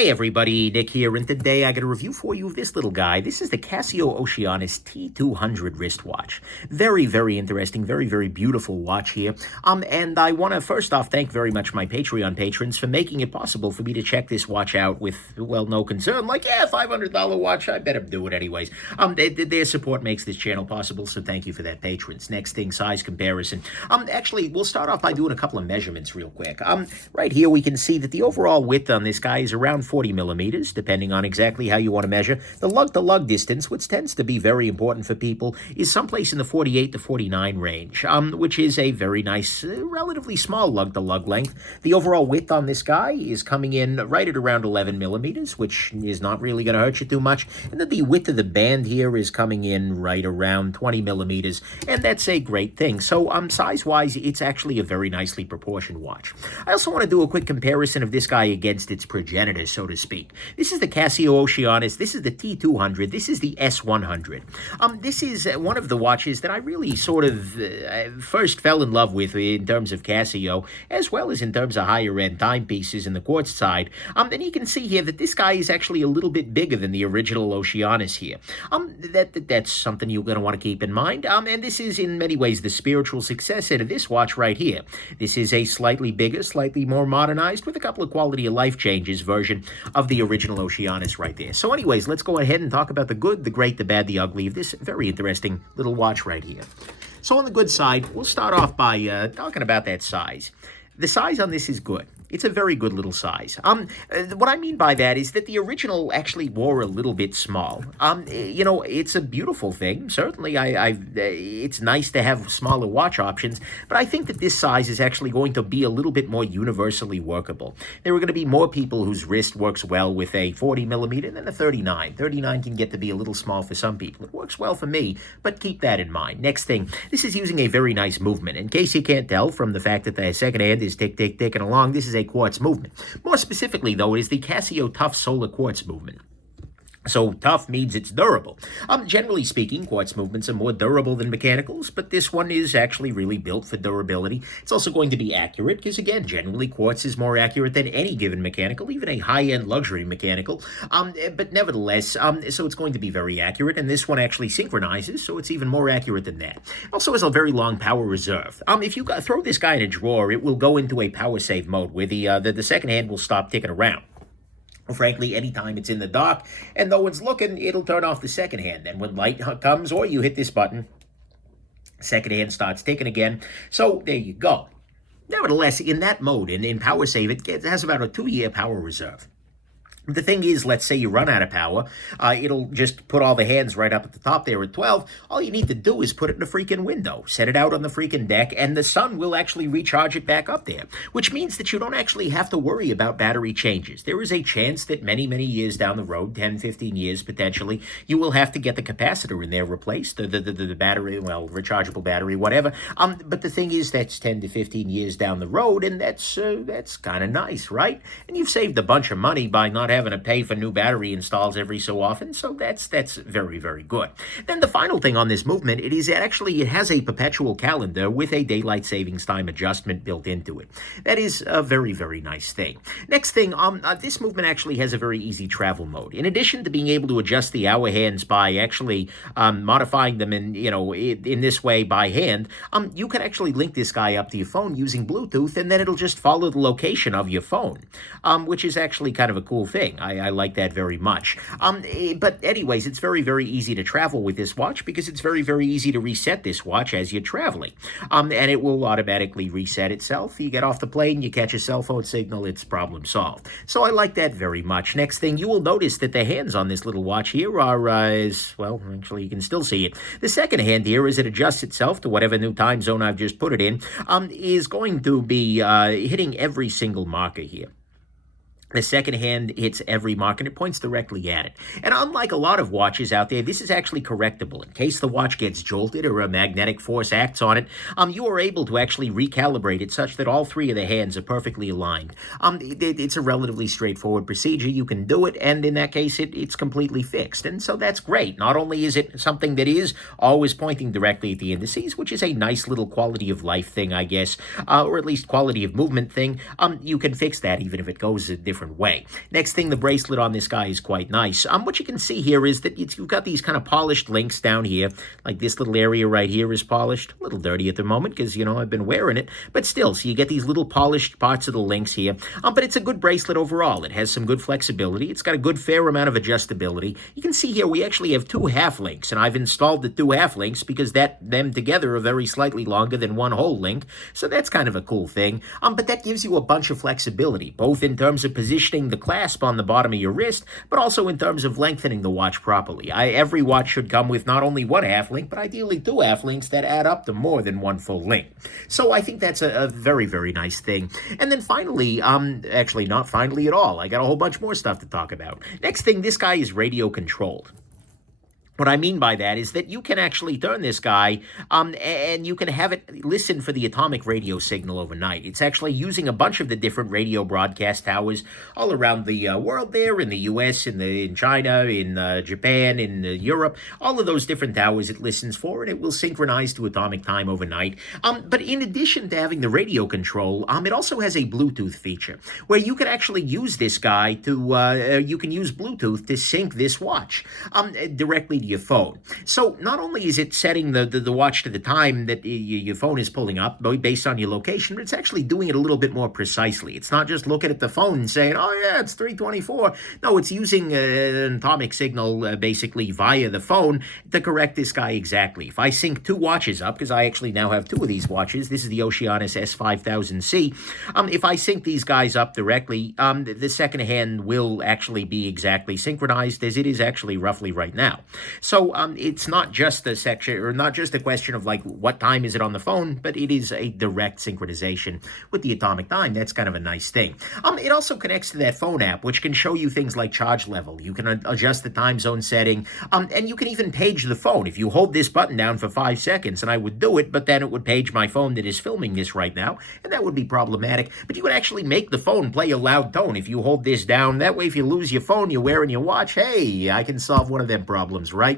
Hey everybody, Nick here, and today I got a review for you of this little guy. This is the Casio Oceanus T200 wristwatch. Very, very interesting, very, very beautiful watch here. And I want to first off thank very much my Patreon patrons for making it possible for me to check this watch out with, well, no concern. Like, yeah, $500 watch, I better do it anyways. Their support makes this channel possible, so thank you for that, patrons. Next thing, size comparison. Actually, we'll start off by doing a couple of measurements real quick. Right here we can see that the overall width on this guy is around 40 millimeters, depending on exactly how you want to measure. The lug-to-lug distance, which tends to be very important for people, is someplace in the 48 to 49 range, which is a very nice, relatively small lug-to-lug length. The overall width on this guy is coming in right at around 11 millimeters, which is not really going to hurt you too much. And then the width of the band here is coming in right around 20 millimeters, and that's a great thing. So, size-wise, it's actually a very nicely proportioned watch. I also want to do a quick comparison of this guy against its progenitor, so to speak. This is the Casio Oceanus, this is the T200, this is the S100. This is one of the watches that I really sort of first fell in love with in terms of Casio, as well as in terms of higher-end timepieces in the quartz side. And you can see here that this guy is actually a little bit bigger than the original Oceanus here. That's something you're going to want to keep in mind. And this is in many ways the spiritual successor to this watch right here. This is a slightly bigger, slightly more modernized, with a couple of quality of life changes version of the original Oceanus right there. So anyways, let's go ahead and talk about the good, the great, the bad, the ugly of this very interesting little watch right here. So on the good side, we'll start off by talking about that size. The size on this is good. It's a very good little size. What I mean by that is that the original actually wore a little bit small. You know, it's a beautiful thing. Certainly, it's nice to have smaller watch options, but I think that this size is actually going to be a little bit more universally workable. There are going to be more people whose wrist works well with a 40 millimeter than a 39. 39 can get to be a little small for some people. It works well for me, but keep that in mind. Next thing, this is using a very nice movement. In case you can't tell from the fact that the second hand is ticking along, this is a quartz movement. More specifically, though, it is the Casio Tough Solar Quartz movement. So tough means it's durable. Generally speaking, quartz movements are more durable than mechanicals, but this one is actually really built for durability. It's also going to be accurate because, again, generally quartz is more accurate than any given mechanical, even a high-end luxury mechanical. But nevertheless, so it's going to be very accurate, and this one actually synchronizes, so it's even more accurate than that. Also has a very long power reserve. If you throw this guy in a drawer, it will go into a power save mode where the second hand will stop ticking around. Frankly, anytime it's in the dark and no one's looking, it'll turn off the second hand. Then when light comes or you hit this button, second hand starts ticking again. So there you go. Nevertheless, in that mode, in power save, it has about a 2-year power reserve. The thing is, let's say you run out of power, it'll just put all the hands right up at the top there at 12. All you need to do is put it in a freaking window, set it out on the freaking deck, and the sun will actually recharge it back up there, which means that you don't actually have to worry about battery changes. There is a chance that many, many years down the road, 10, 15 years potentially, you will have to get the capacitor in there replaced, the battery, well, rechargeable battery, whatever. But the thing is, that's 10 to 15 years down the road, and that's kind of nice, right? And you've saved a bunch of money by not having to pay for new battery installs every so often, so that's very, very good. Then the final thing on this movement, it has a perpetual calendar with a daylight savings time adjustment built into it. That is a very, very nice thing. Next thing, this movement actually has a very easy travel mode. In addition to being able to adjust the hour hands by actually modifying them in this way by hand, you can actually link this guy up to your phone using Bluetooth, and then it'll just follow the location of your phone, which is actually kind of a cool thing. I like that very much. But anyways, it's very, very easy to travel with this watch because it's very, very easy to reset this watch as you're traveling. And it will automatically reset itself. You get off the plane, you catch a cell phone signal, it's problem solved. So I like that very much. Next thing, you will notice that the hands on this little watch here are, well, actually you can still see it. The second hand here, as it adjusts itself to whatever new time zone I've just put it in, is going to be hitting every single marker here. The second hand hits every mark, and it points directly at it. And unlike a lot of watches out there, this is actually correctable. In case the watch gets jolted or a magnetic force acts on it, you are able to actually recalibrate it such that all three of the hands are perfectly aligned. It's a relatively straightforward procedure. You can do it, and in that case, it's completely fixed. And so that's great. Not only is it something that is always pointing directly at the indices, which is a nice little quality of life thing, I guess, or at least quality of movement thing, you can fix that even if it goes a different different way. Next thing, the bracelet on this guy is quite nice. What you can see here is that you've got these kind of polished links down here, like this little area right here is polished. A little dirty at the moment because, you know, I've been wearing it, but still, so you get these little polished parts of the links here. But it's a good bracelet overall. It has some good flexibility. It's got a good fair amount of adjustability. You can see here we actually have 2 half links, and I've installed the 2 half links because them together are very slightly longer than one whole link, so that's kind of a cool thing. But that gives you a bunch of flexibility, both in terms of positioning the clasp on the bottom of your wrist, but also in terms of lengthening the watch properly. Every watch should come with not only 1 half link, but ideally 2 half links that add up to more than 1 full link. So I think that's a very, very nice thing. And then finally, actually not finally at all, I got a whole bunch more stuff to talk about. Next thing, this guy is radio controlled. What I mean by that is that you can actually turn this guy and you can have it listen for the atomic radio signal overnight. It's actually using a bunch of the different radio broadcast towers all around the world there, in the US, in China, in Japan, in Europe, all of those different towers it listens for, and it will synchronize to atomic time overnight. But in addition to having the radio control, it also has a Bluetooth feature where you can actually use this guy to, you can use Bluetooth to sync this watch directly to your phone. So not only is it setting the watch to the time that your phone is pulling up based on your location, but it's actually doing it a little bit more precisely. It's not just looking at the phone and saying, oh yeah, it's 3:24. No, it's using an atomic signal basically via the phone to correct this guy exactly. If I sync 2 watches up, because I actually now have 2 of these watches, this is the Oceanus S5000C, if I sync these guys up directly, the second hand will actually be exactly synchronized as it is actually roughly right now. So it's not just a section, or not just a question of like what time is it on the phone, but it is a direct synchronization with the atomic time. That's kind of a nice thing. It also connects to that phone app, which can show you things like charge level. You can adjust the time zone setting, and you can even page the phone. If you hold this button down for 5 seconds, and I would do it, but then it would page my phone that is filming this right now, and that would be problematic. But you would actually make the phone play a loud tone if you hold this down. That way, if you lose your phone, you're wearing your watch, hey, I can solve one of them problems, right?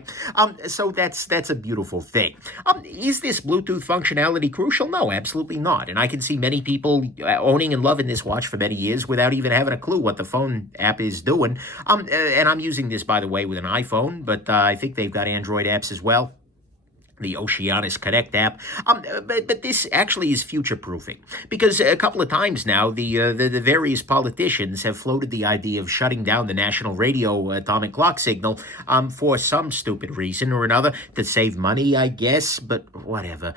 So that's a beautiful thing. Is this Bluetooth functionality crucial? No, absolutely not. And I can see many people owning and loving this watch for many years without even having a clue what the phone app is doing. And I'm using this, by the way, with an iPhone, but I think they've got Android apps as well, the Oceanus Connect app, but this actually is future-proofing, because a couple of times now the various politicians have floated the idea of shutting down the national radio atomic clock signal for some stupid reason or another, to save money, I guess, but whatever.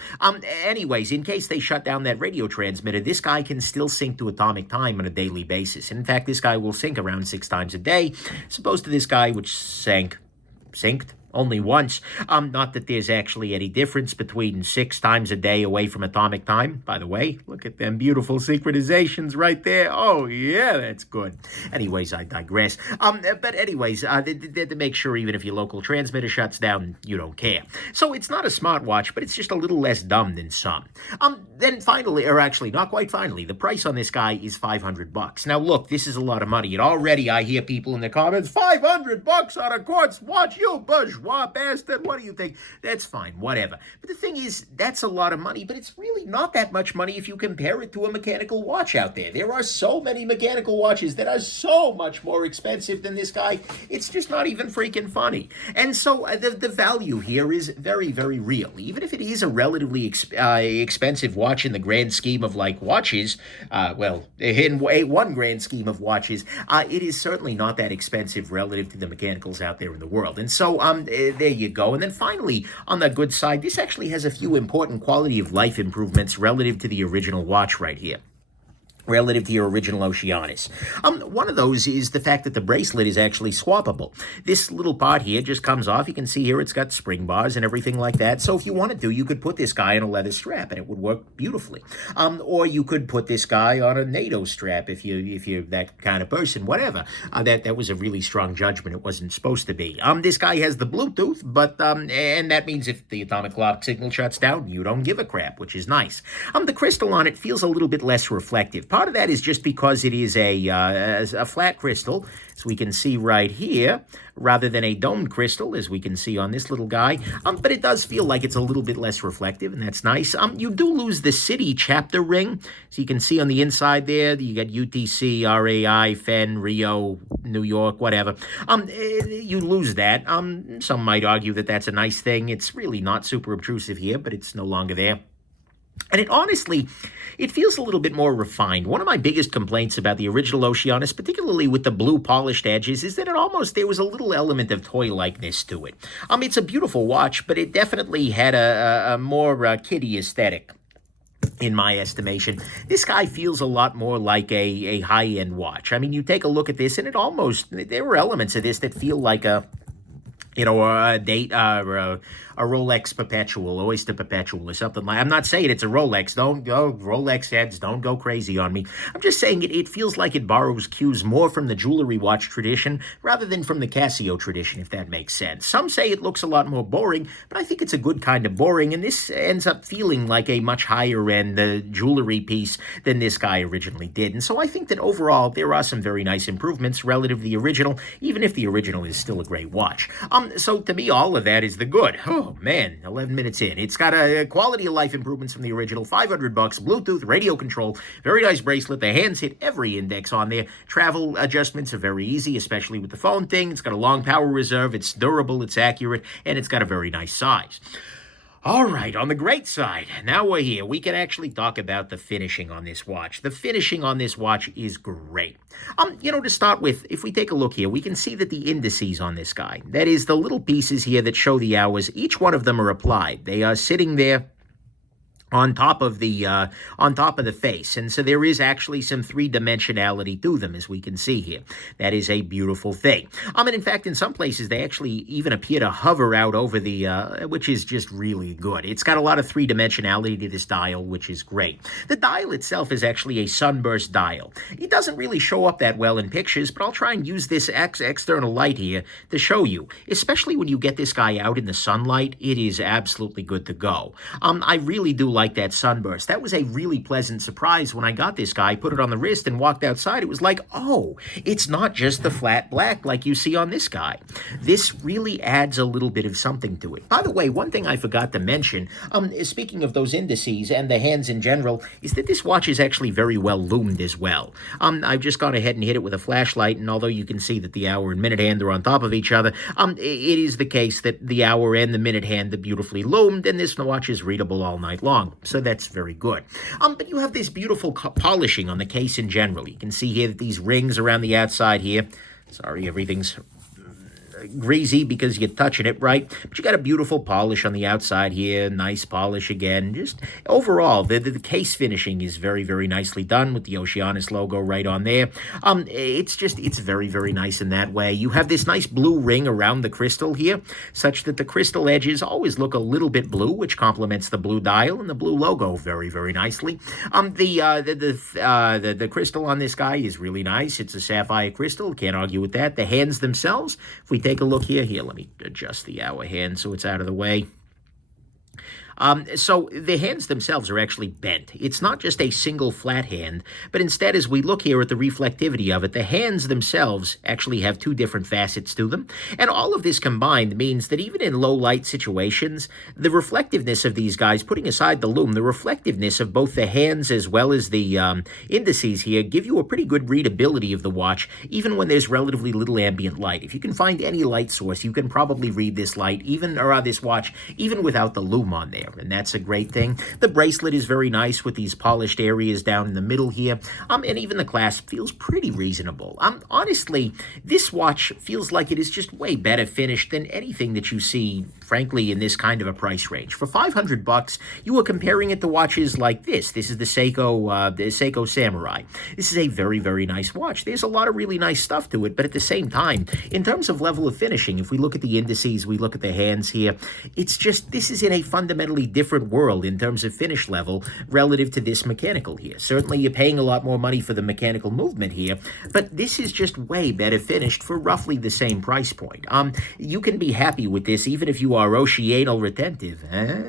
Anyways, in case they shut down that radio transmitter, this guy can still sync to atomic time on a daily basis. And in fact, this guy will sync around 6 times a day, as opposed to this guy which synced only once. Not that there's actually any difference between 6 times a day away from atomic time. By the way, look at them beautiful synchronizations right there. Oh, yeah, that's good. Anyways, I digress. But anyways, to make sure even if your local transmitter shuts down, you don't care. So it's not a smartwatch, but it's just a little less dumb than some. Then finally, or actually not quite finally, the price on this guy is $500. Now look, this is a lot of money. And already I hear people in the comments, $500 on a quartz watch, you bourgeois bastard. What do you think? That's fine, whatever. But the thing is, that's a lot of money, but it's really not that much money if you compare it to a mechanical watch out there. There are so many mechanical watches that are so much more expensive than this guy. It's just not even freaking funny. And so the value here is very, very real. Even if it is a relatively expensive watch in the grand scheme of like watches, well, in one grand scheme of watches, it is certainly not that expensive relative to the mechanicals out there in the world. And so there you go. And then finally, on the good side, this actually has a few important quality of life improvements relative to the original watch right here, relative to your original Oceanus. One of those is the fact that the bracelet is actually swappable. This little part here just comes off. You can see here it's got spring bars and everything like that. So if you wanted to, you could put this guy on a leather strap and it would work beautifully. Or you could put this guy on a NATO strap if you're that kind of person, whatever. That was a really strong judgment. It wasn't supposed to be. This guy has the Bluetooth, but and that means if the atomic clock signal shuts down, you don't give a crap, which is nice. The crystal on it feels a little bit less reflective. part of that is just because it is a flat crystal, as we can see right here, rather than a domed crystal, as we can see on this little guy. But it does feel like it's a little bit less reflective, and that's nice. You do lose the city chapter ring. So you can see on the inside there, you got UTC, RAI, Fen, Rio, New York, whatever. You lose that. Some might argue that that's a nice thing. It's really not super obtrusive here, but it's no longer there. And it feels a little bit more refined. One of my biggest complaints about the original Oceanus, particularly with the blue polished edges, is that there was a little element of toy-likeness to it. It's a beautiful watch, but it definitely had a more kiddie aesthetic, in my estimation. This guy feels a lot more like a high-end watch. I mean, you take a look at this, and there were elements of this that feel like a Rolex Perpetual, Oyster Perpetual, or something like. I'm not saying it's a Rolex. Don't go, Rolex heads, don't go crazy on me. I'm just saying it feels like it borrows cues more from the jewelry watch tradition rather than from the Casio tradition, if that makes sense. Some say it looks a lot more boring, but I think it's a good kind of boring, and this ends up feeling like a much higher end jewelry piece than this guy originally did. And so I think that overall there are some very nice improvements relative to the original, even if the original is still a great watch. So to me, all of that is the good. Oh, man, 11 minutes in. It's got a quality of life improvements from the original, $500, Bluetooth, radio control, very nice bracelet. The hands hit every index on there. Travel adjustments are very easy, especially with the phone thing. It's got a long power reserve. It's durable, it's accurate, and it's got a very nice size. All right, on the great side, now we're here. We can actually talk about the finishing on this watch. The finishing on this watch is great. To start with, if we take a look here, we can see that the indices on this guy, that is the little pieces here that show the hours, each one of them are applied. They are sitting there on top of the face, and so there is actually some three-dimensionality to them, as we can see here. That is a beautiful thing. And in fact, in some places, they actually even appear to hover out over which is just really good. It's got a lot of three-dimensionality to this dial, which is great. The dial itself is actually a sunburst dial. It doesn't really show up that well in pictures, but I'll try and use this external light here to show you, especially when you get this guy out in the sunlight. It is absolutely good to go. I really do like that sunburst. That was a really pleasant surprise when I got this guy, put it on the wrist, and walked outside. It was like, oh, it's not just the flat black like you see on this guy. This really adds a little bit of something to it. By the way, one thing I forgot to mention, speaking of those indices and the hands in general, is that this watch is actually very well loomed as well. I've just gone ahead and hit it with a flashlight, and although you can see that the hour and minute hand are on top of each other, it is the case that the hour and the minute hand are beautifully loomed, and this watch is readable all night long. So that's very good. But you have this beautiful polishing on the case in general. You can see here that these rings around the outside here, sorry, everything's greasy because you're touching it, right? But you got a beautiful polish on the outside here, nice polish again. Just overall, the case finishing is very, very nicely done with the Oceanus logo right on there. It's very, very nice in that way. You have this nice blue ring around the crystal here, such that the crystal edges always look a little bit blue, which complements the blue dial and the blue logo very, very nicely. The crystal on this guy is really nice. It's a sapphire crystal. Can't argue with that. The hands themselves, if we take a look here, let me adjust the hour hand so it's out of the way. So the hands themselves are actually bent. It's not just a single flat hand, but instead, as we look here at the reflectivity of it, the hands themselves actually have two different facets to them. And all of this combined means that even in low light situations, the reflectiveness of these guys, putting aside the lume, the reflectiveness of both the hands as well as the indices here give you a pretty good readability of the watch, even when there's relatively little ambient light. If you can find any light source, you can probably read this this watch, even without the lume on there. And that's a great thing. The bracelet is very nice with these polished areas down in the middle here. And even the clasp feels pretty reasonable. Honestly, this watch feels like it is just way better finished than anything that you see, frankly, in this kind of a price range. For $500, you are comparing it to watches like this. This is the Seiko Samurai. This is a very, very nice watch. There's a lot of really nice stuff to it, but at the same time, in terms of level of finishing, if we look at the indices, we look at the hands here, it's just, this is in a fundamentally different world in terms of finish level relative to this mechanical here. Certainly, you're paying a lot more money for the mechanical movement here, but this is just way better finished for roughly the same price point. You can be happy with this even if you you are oceanal retentive, huh?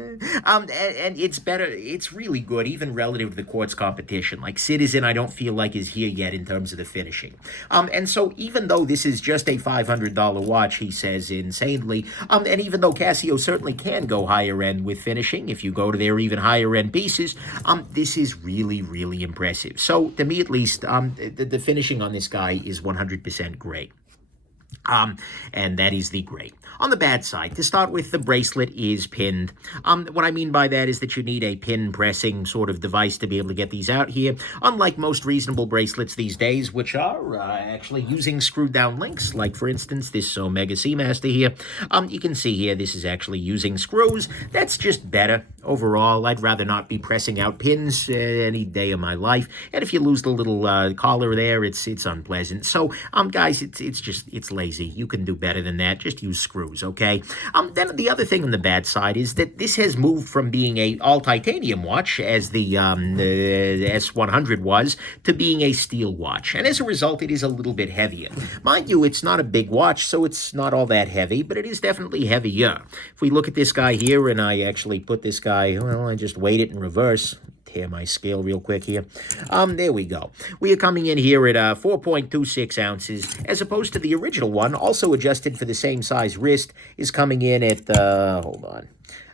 And it's better, it's really good, even relative to the quartz competition. Like Citizen, I don't feel like is here yet in terms of the finishing. And so even though this is just a $500 watch, he says insanely, and even though Casio certainly can go higher end with finishing, if you go to their even higher end pieces, this is really, really impressive. So to me at least, the finishing on this guy is 100% great. And that is the great. On the bad side, to start with, the bracelet is pinned. What I mean by that is that you need a pin pressing sort of device to be able to get these out here. Unlike most reasonable bracelets these days, which are actually using screwed down links, like for instance, this Omega Seamaster here. You can see here, this is actually using screws. That's just better overall. I'd rather not be pressing out pins any day of my life. And if you lose the little collar there, it's unpleasant. So, guys, it's lazy. You can do better than that. Just use screws, okay? Then the other thing on the bad side is that this has moved from being a all-titanium watch, as the S100 was, to being a steel watch. And as a result, it is a little bit heavier. Mind you, it's not a big watch, so it's not all that heavy, but it is definitely heavier. If we look at this guy here, and I actually put this guy, well, I just weighed it in reverse. Tear my scale real quick here. There we go. We are coming in here at 4.26 ounces, as opposed to the original one, also adjusted for the same size wrist, is coming in at, hold on,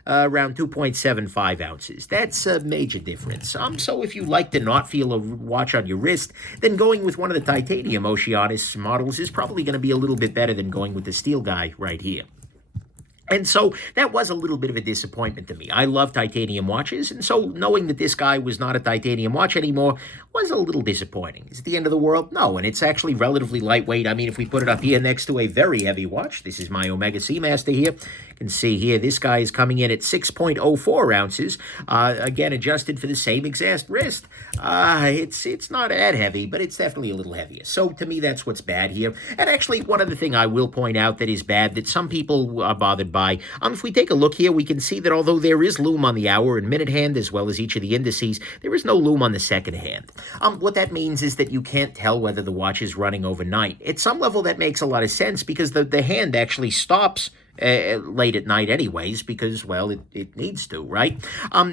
around 2.75 ounces. That's a major difference. So if you like to not feel a watch on your wrist, then going with one of the titanium Oceanus models is probably going to be a little bit better than going with the steel guy right here. And so that was a little bit of a disappointment to me. I love titanium watches, and so knowing that this guy was not a titanium watch anymore was a little disappointing. Is it the end of the world? No, and it's actually relatively lightweight. I mean, if we put it up here next to a very heavy watch, this is my Omega Seamaster here. You can see here, this guy is coming in at 6.04 ounces, again, adjusted for the same exact wrist. It's not that heavy, but it's definitely a little heavier. So to me, that's what's bad here. And actually, one other thing I will point out that is bad, that some people are bothered by, if we take a look here, we can see that although there is loom on the hour and minute hand, as well as each of the indices, there is no loom on the second hand. What that means is that you can't tell whether the watch is running overnight. At some level, that makes a lot of sense, because the hand actually stops late at night anyways, because, well, it needs to, right?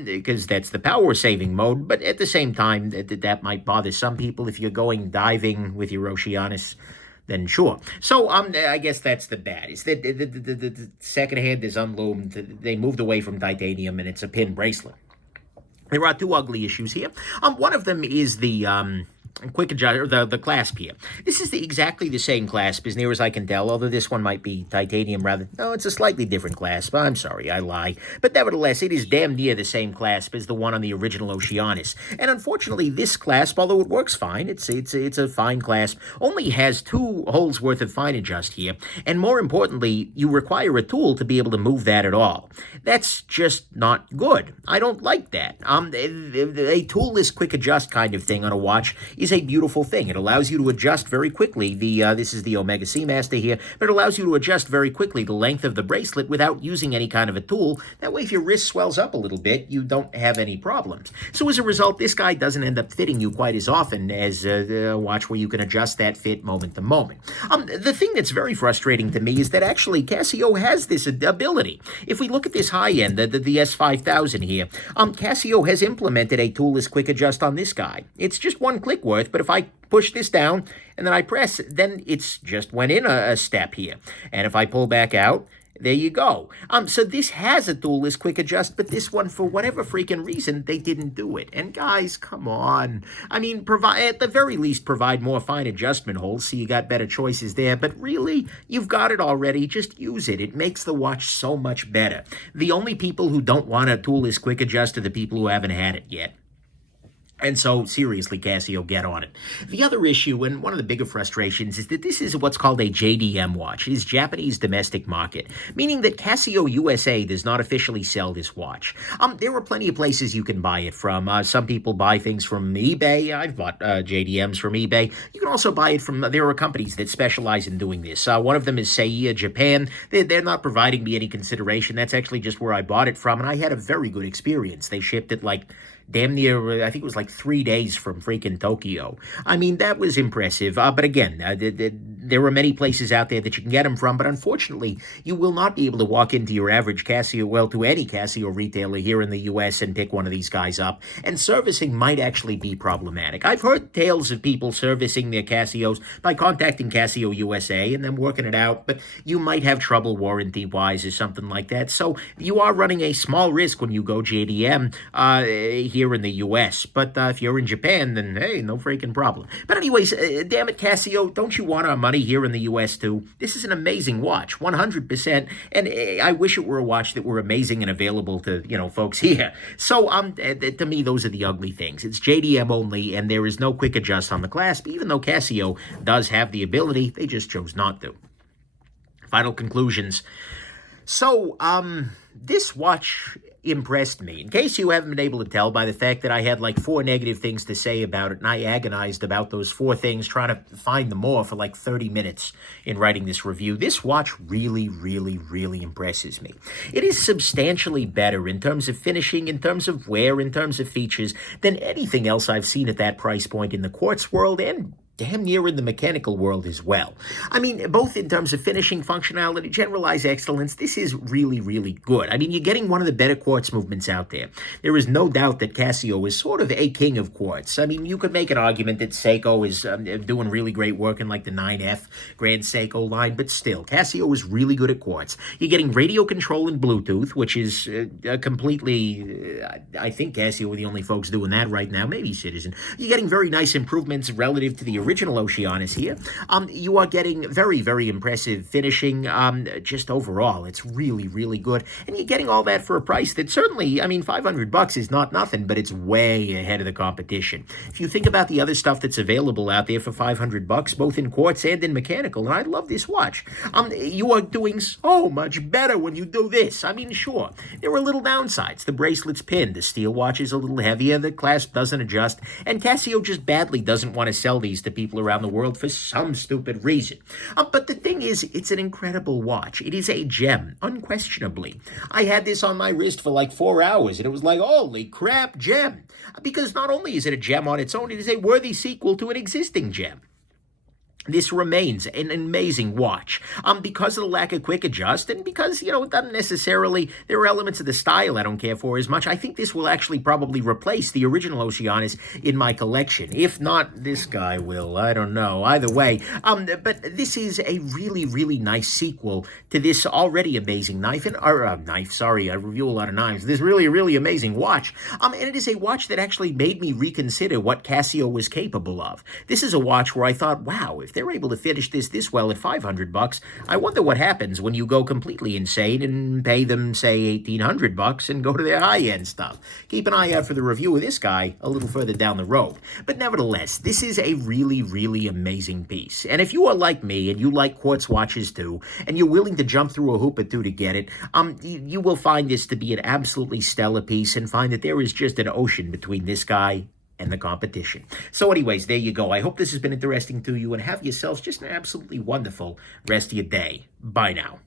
Because that's the power-saving mode, but at the same time, that might bother some people if you're going diving with your Oceanus. Then sure. So I guess that's the bad. Is that the second hand is unloomed. They moved away from titanium, and it's a pin bracelet. There are two ugly issues here. One of them is the quick adjust, or the clasp here. This is exactly the same clasp as near as I can tell, although this one might be titanium rather. No, it's a slightly different clasp. I'm sorry, I lie. But nevertheless, it is damn near the same clasp as the one on the original Oceanus. And unfortunately, this clasp, although it works fine, it's a fine clasp, only has 2 holes worth of fine adjust here. And more importantly, you require a tool to be able to move that at all. That's just not good. I don't like that. A toolless quick adjust kind of thing on a watch is a beautiful thing. It allows you to adjust very quickly. This is the Omega Seamaster here, but it allows you to adjust very quickly the length of the bracelet without using any kind of a tool. That way, if your wrist swells up a little bit, you don't have any problems. So as a result, this guy doesn't end up fitting you quite as often as a watch where you can adjust that fit moment to moment. The thing that's very frustrating to me is that actually Casio has this ability. If we look at this high end, the S5000 here, Casio has implemented a toolless quick adjust on this guy. It's just one click worth, but if I push this down and then I press, then it's just went in a step here. And if I pull back out, there you go. So this has a toolless quick adjust, but this one, for whatever freaking reason, they didn't do it. And guys, come on. I mean, at the very least, provide more fine adjustment holes so you got better choices there. But really, you've got it already. Just use it. It makes the watch so much better. The only people who don't want a toolless quick adjust are the people who haven't had it yet. And so, seriously, Casio, get on it. The other issue, and one of the bigger frustrations, is that this is what's called a JDM watch. It is Japanese domestic market, meaning that Casio USA does not officially sell this watch. There are plenty of places you can buy it from. Some people buy things from eBay. I've bought JDMs from eBay. You can also buy it from, there are companies that specialize in doing this. One of them is Seiya Japan. They're not providing me any consideration. That's actually just where I bought it from, and I had a very good experience. They shipped it like damn near, I think it was like 3 days from freaking Tokyo. I mean, that was impressive. But again, there are many places out there that you can get them from, but unfortunately, you will not be able to walk into your average Casio, well, to any Casio retailer here in the U.S. and pick one of these guys up, and servicing might actually be problematic. I've heard tales of people servicing their Casios by contacting Casio USA and then working it out, but you might have trouble warranty-wise or something like that, so you are running a small risk when you go JDM here in the U.S., but if you're in Japan, then hey, no freaking problem. But anyways, damn it, Casio, don't you want our money here in the U.S. too? This is an amazing watch, 100%, and I wish it were a watch that were amazing and available to, folks here. So, to me, those are the ugly things. It's JDM only, and there is no quick adjust on the clasp, even though Casio does have the ability, they just chose not to. Final conclusions. So, this watch impressed me. In case you haven't been able to tell by the fact that I had like 4 negative things to say about it, and I agonized about those 4 things, trying to find them more for like 30 minutes in writing this review, this watch really, really, really impresses me. It is substantially better in terms of finishing, in terms of wear, in terms of features, than anything else I've seen at that price point in the quartz world and damn near in the mechanical world as well. I mean, both in terms of finishing, functionality, generalized excellence, this is really, really good. I mean, you're getting one of the better quartz movements out there. There is no doubt that Casio is sort of a king of quartz. I mean, you could make an argument that Seiko is doing really great work in like the 9F Grand Seiko line, but still, Casio is really good at quartz. You're getting radio control and Bluetooth, which is completely, I think Casio are the only folks doing that right now, maybe Citizen. You're getting very nice improvements relative to the original Oceanus here. You are getting very, very impressive finishing. Just overall, it's really, really good. And you're getting all that for a price that certainly, I mean, $500 is not nothing, but it's way ahead of the competition. If you think about the other stuff that's available out there for $500, both in quartz and in mechanical, and I love this watch, you are doing so much better when you do this. I mean, sure, there are little downsides. The bracelet's pinned, the steel watch is a little heavier, the clasp doesn't adjust, and Casio just badly doesn't want to sell these to people around the world for some stupid reason. But the thing is, it's an incredible watch. It is a gem, unquestionably. I had this on my wrist for like 4 hours, and it was like, holy crap, gem. Because not only is it a gem on its own, it is a worthy sequel to an existing gem. This remains an amazing watch because of the lack of quick adjust and because, it doesn't necessarily, there are elements of the style I don't care for as much. I think this will actually probably replace the original Oceanus in my collection. If not, this guy will. I don't know. Either way. But this is a really, really nice sequel to this already amazing I review a lot of knives. This really, really amazing watch. And it is a watch that actually made me reconsider what Casio was capable of. This is a watch where I thought, wow, if they're able to finish this well at $500, I wonder what happens when you go completely insane and pay them, say, $1,800 and go to their high-end stuff. Keep an eye out for the review of this guy a little further down the road. But nevertheless, this is a really, really amazing piece. And if you are like me and you like quartz watches too, and you're willing to jump through a hoop or two to get it, you will find this to be an absolutely stellar piece and find that there is just an ocean between this guy and the competition. So anyways, there you go. I hope this has been interesting to you, and have yourselves just an absolutely wonderful rest of your day. Bye now.